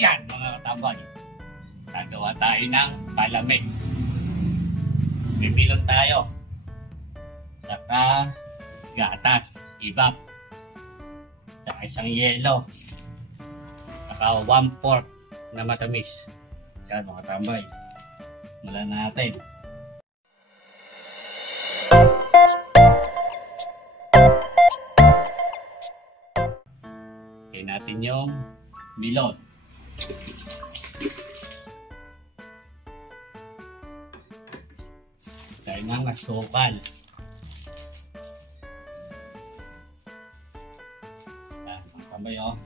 Yan mga katambay, gagawa tayo ng palamig. Bimilon tayo, saka gatas, ibap, saka isang yelo, saka 1/4 na matamis. Yan mga katambay, mulan natin. Hintay natin yung milon. Tayo ng asukal. Yan, mga katambay oh.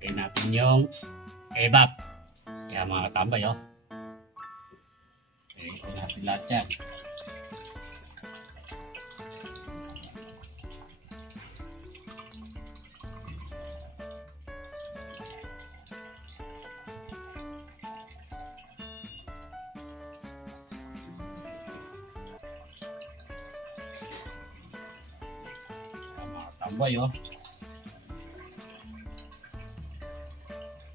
Hintay natin yung ebap. Yan mga katambay oh. Ito natin lahat yan. Mga katambay oh.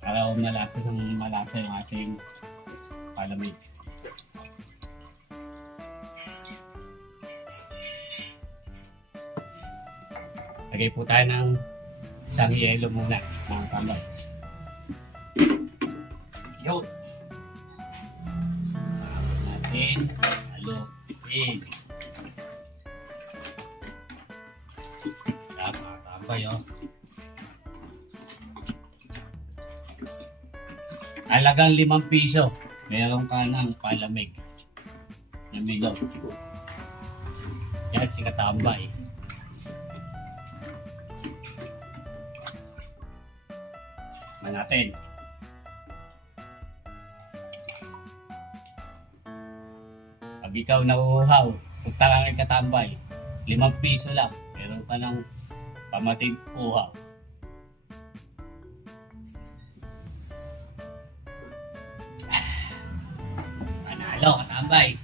Para malasa yung ating palamig. Lagay po tayo ng isang yelo muna, mga katambay. Yun. Tapos natin haluin. Yan, mga katambay oh. Halagang 5 piso. Meron ka ng palamig na milon. Yan si katambay. Natin. Pag ikaw nauuhaw, punta ka kay katambay, 5 piso lang. Meron ka ng pamatig uhaw. Manalo katambay.